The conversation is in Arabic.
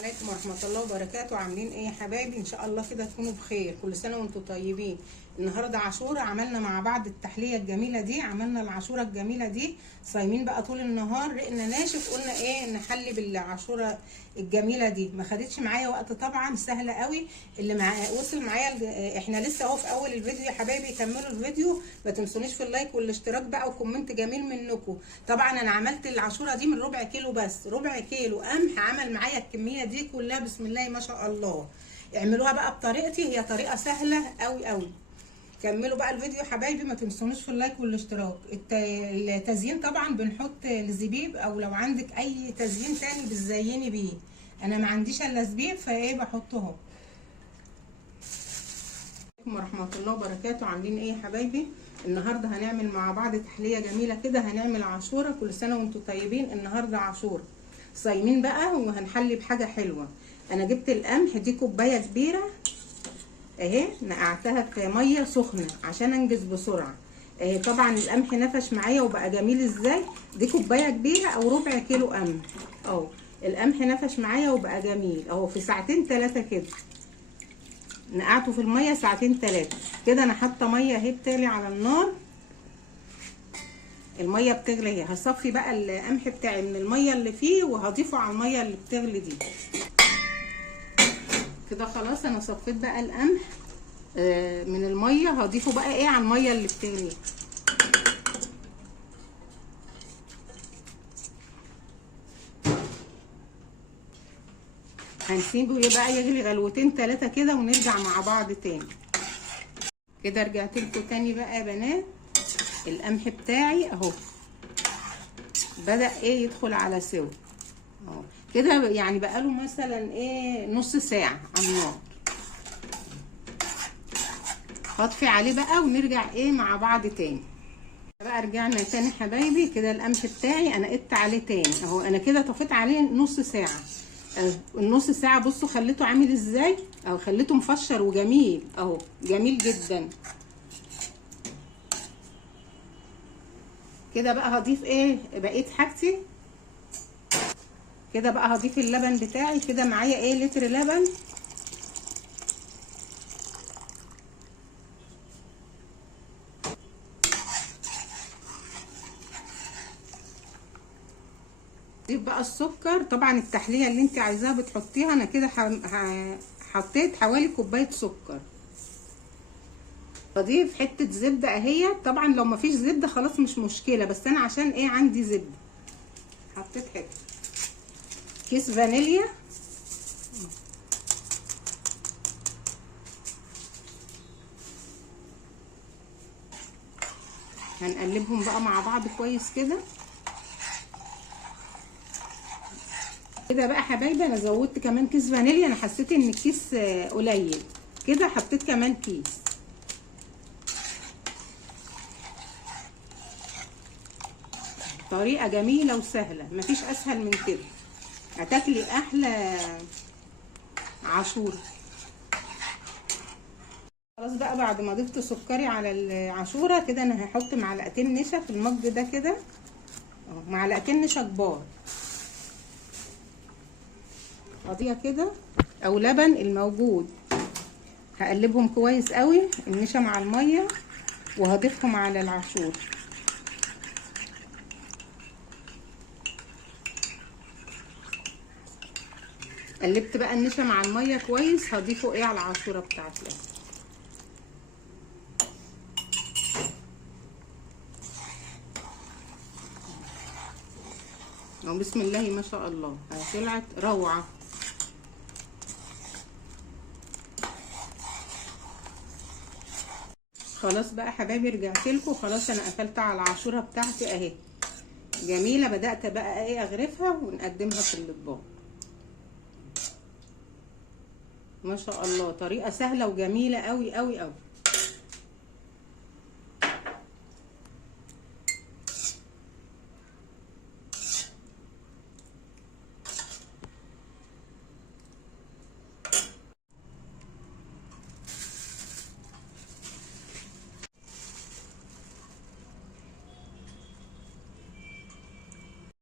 عليكم ورحمة الله وبركاته. عاملين ايه يا حبايبي؟ ان شاء الله كده تكونوا بخير. كل سنة وانتم طيبين. النهارده عاشوره، عملنا مع بعض التحلية الجميلة دي، عملنا العاشوره الجميلة دي. صايمين بقى طول النهار، رقنا ناشف، قلنا ايه نحلي بالعاشوره الجميلة دي. ما خدتش معايا وقت طبعا، سهلة قوي. اللي وصل معايا احنا لسه اهو في اول الفيديو يا حبايبي. كملوا الفيديو، ما تنسونيش في اللايك والاشتراك بقى وكومنت جميل منكم. طبعا انا عملت العاشوره دي من ربع كيلو بس، ربع كيلو قمح عمل معايا الكمية دي كلها. بسم الله ما شاء الله. اعملوها بقى بطريقتي، هي طريقه سهله قوي قوي. كملوا بقى الفيديو يا حبايبي، ما تنسونوش في اللايك والاشتراك. التزيين طبعا بنحط الزبيب، او لو عندك اي تزيين تاني بتزيني بيه. انا ما عنديش الا زبيب فايه بحطه اهو. عليكم ورحمه الله وبركاته. عاملين ايه يا حبايبي؟ النهارده هنعمل مع بعض تحليه جميله كده. هنعمل عاشوره. كل سنه وانتم طيبين. النهارده عاشوره، صايمين بقى وهنحلي بحاجه حلوه. انا جبت القمح دي كوبايه كبيره اهي، نقعتها في ميه سخنه عشان انجز بسرعه. اهي طبعا القمح نفش معايا وبقى جميل ازاي. دي كوبايه كبيره او ربع كيلو قمح اهو. القمح نفش معايا وبقى جميل اهو في ساعتين 3 كده. نقعته في الميه ساعتين 3 كده. انا حاطه ميه اهي بتغلي على النار. الميه بتغلي اهي. هصفي بقى القمح بتاعي من الميه اللي فيه وهضيفه على الميه اللي بتغلي دي كده. خلاص انا صفيت بقى القمح من الميه. هضيفه بقى ايه على الميه اللي بتغلي. هنسيبه بقى يغلي غلوتين 3 كده ونرجع مع بعض تاني. كده رجعت لكم تاني بقى يا بنات. القمح بتاعي اهو بدأ ايه يدخل على سوا اهو كده. يعني بقاله مثلا ايه نص ساعة على النار. هطفي عليه بقى ونرجع ايه مع بعض تاني. بقى رجعنا تاني حبايبي. كده القمح بتاعي انا قدت عليه تاني اهو. انا كده طفيت عليه نص ساعة. النص ساعة بصوا خليته عامل ازاي اهو. خليته مفشر وجميل اهو، جميل جدا كده. بقى هضيف ايه بقيت حاجتي. كده بقى هضيف اللبن بتاعي. كده معايا ايه لتر لبن. ضيف بقى السكر. طبعا التحليه اللي انت عايزاها بتحطيها. انا كده حطيت حوالي كوبايه سكر. بضيف حته زبده اهي. طبعا لو مفيش زبده خلاص مش مشكله، بس انا عشان ايه عندي زبده حطيت حته. كيس فانيليا. هنقلبهم بقى مع بعض كويس كده. كده بقى حبايبي انا زودت كمان كيس فانيليا. انا حسيت ان الكيس قليل كده، حطيت كمان كيس. طريقه جميله وسهله، مفيش اسهل من كده. هتاكلي احلى عاشوره. خلاص بقى بعد ما ضفت سكري على العاشوره كده، انا هحط معلقتين نشا في المج ده كده اهو. معلقتين نشا كبار فاضيه كده، او لبن الموجود. هقلبهم كويس قوي النشا مع الميه، وهضيفهم على العاشور. قلبت بقى النشا مع الميه كويس. هضيفه ايه على العاشوره بتاعتي. بسم الله ما شاء الله طلعت روعه. خلاص بقى حبايبي رجعت لكم. خلاص انا قفلت على العاشوره بتاعتي اهي جميله. بدات بقى ايه اغرفها ونقدمها في الاطباق. ما شاء الله طريقه سهله وجميله قوي قوي قوي.